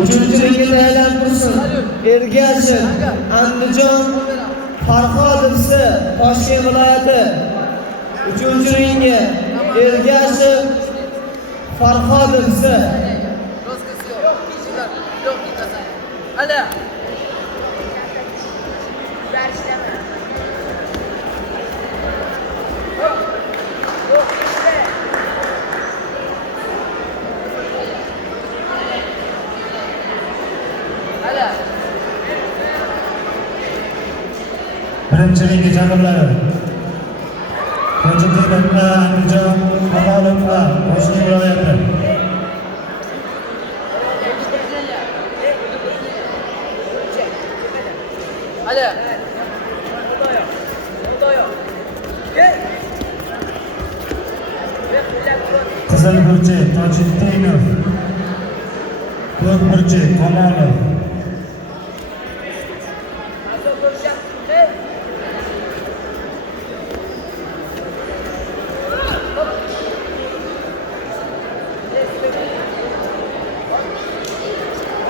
Uchinchi ringga tayyorlantirsin. Ergashev, Andijon, Farhodovsi, Toshkent viloyati. Uchinchi ringga Ergashev, Farhodovsi. Roskasi birinchi ringga chaqiriladi Ko'chib va Andijon, Kamolov va Toshkent viloyati. Hadi. Qizil burchi Tojiddinov.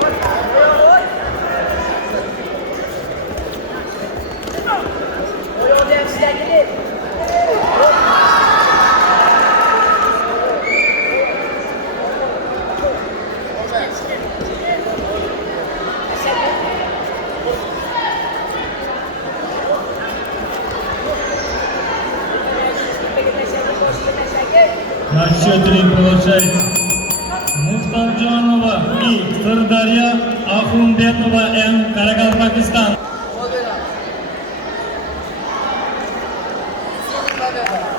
Ko'k burchi Kamolov. Sultancanova İ. Sırdarya Akhundetova M. Karagazakistan Thank you.